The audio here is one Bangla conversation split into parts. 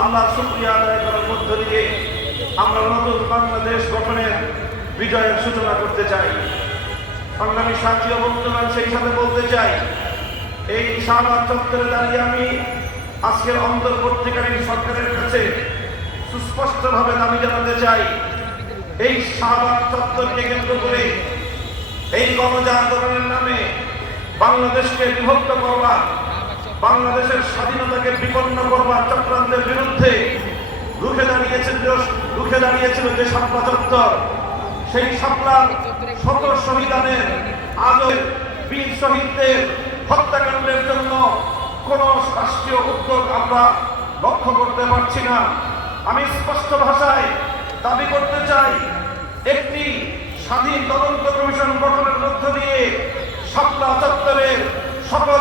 আল্লাহ শুক্রিয়া আদায় করার মধ্য দিয়ে আমরা নতুন বাংলাদেশ গঠনের বিজয়ের সূচনা করতে চাই। সংগ্রামী সাথী ও সেই সাথে বলতে চাই, এই শাহবাগ চত্বরে দাঁড়িয়ে আমি আজকের অন্তর্বর্তীকালীন সরকারের কাছে সুস্পষ্টভাবে দাবি জানাতে চাই, এই শাহবাগ চত্বরকে কেন্দ্র করে এই গণজা আন্দোলনের নামে বাংলাদেশকে বিভক্ত করবার বাংলাদেশের স্বাধীনতাকে বিপন্ন করবার চক্রান্তের বিরুদ্ধে রুখে দাঁড়িয়েছিল রুখে দাঁড়িয়েছিল যে শাপলা চত্বর, সেই শাপলার শত শহীদানের আজও বীর শহীদদের হত্যাকাণ্ডের জন্য কোন রাষ্ট্রীয় উদ্যোগ আমরা লক্ষ্য করতে পারছি না। আমি স্পষ্ট ভাষায় দাবি করতে চাই, একটি স্বাধীন তদন্ত কমিশন গঠনের মধ্য দিয়ে শাপলা চত্বরের সকল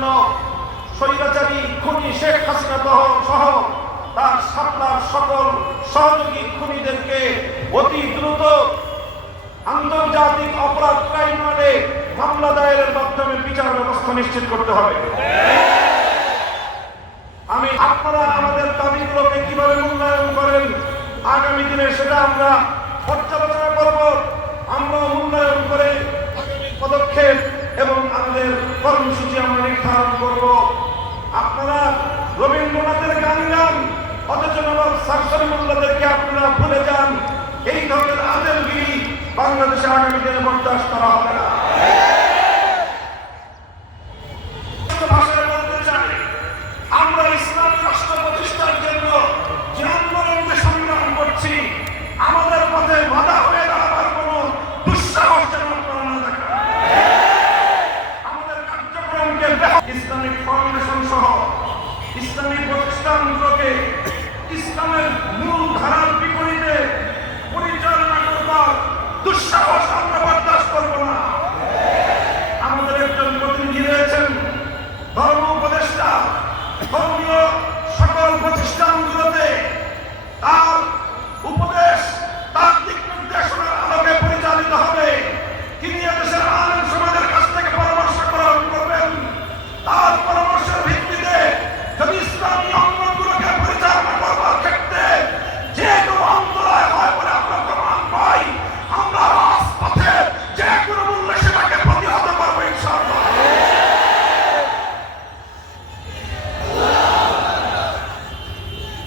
জন্য স্বৈরাচারী খুনি শেখ হাসিনা তহ- সহ তার শাপলার সকল সহযোগী খুনিদেরকে অতি দ্রুত আন্তর্জাতিক অপরাধ ট্রাইব্যুনালে মামলা দায়েরের মাধ্যমে বিচার ব্যবস্থা নিশ্চিত করতে হবে। আমি আপনারা আমাদের দাবিগুলোকে কীভাবে মূল্যায়ন করেন, আগামী দিনে সেটা আমরা পর্যালোচনা করব আমরা মূল্যায়ন করে আগামী পদক্ষেপ এবং আমাদের কর্মসূচি আমরা নির্ধারণ করব। আপনারা রবীন্দ্রনাথের গান গান, অথচ নবাব সাকসর মোল্লাদেরকে আপনারা ভুলে যান। এই ধরনের আদেলগিরি বাংলাদেশে আগামী দিনে বরদাস্ত করা হবে না। ইসলামিক ফাউন্ডেশন সহ ইসলামিক প্রতিষ্ঠানগুলোকে ইসলামের মূল ধারার বিপরীতে পরিচালনা করবার দুঃসাহস আমরা বরদাস করব না। আমাদের একজন প্রতিনিধি রয়েছেন, ধর্ম উপদেষ্টা, ধর্মীয় সকল প্রতিষ্ঠানগুলোতে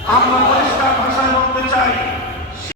I'm gonna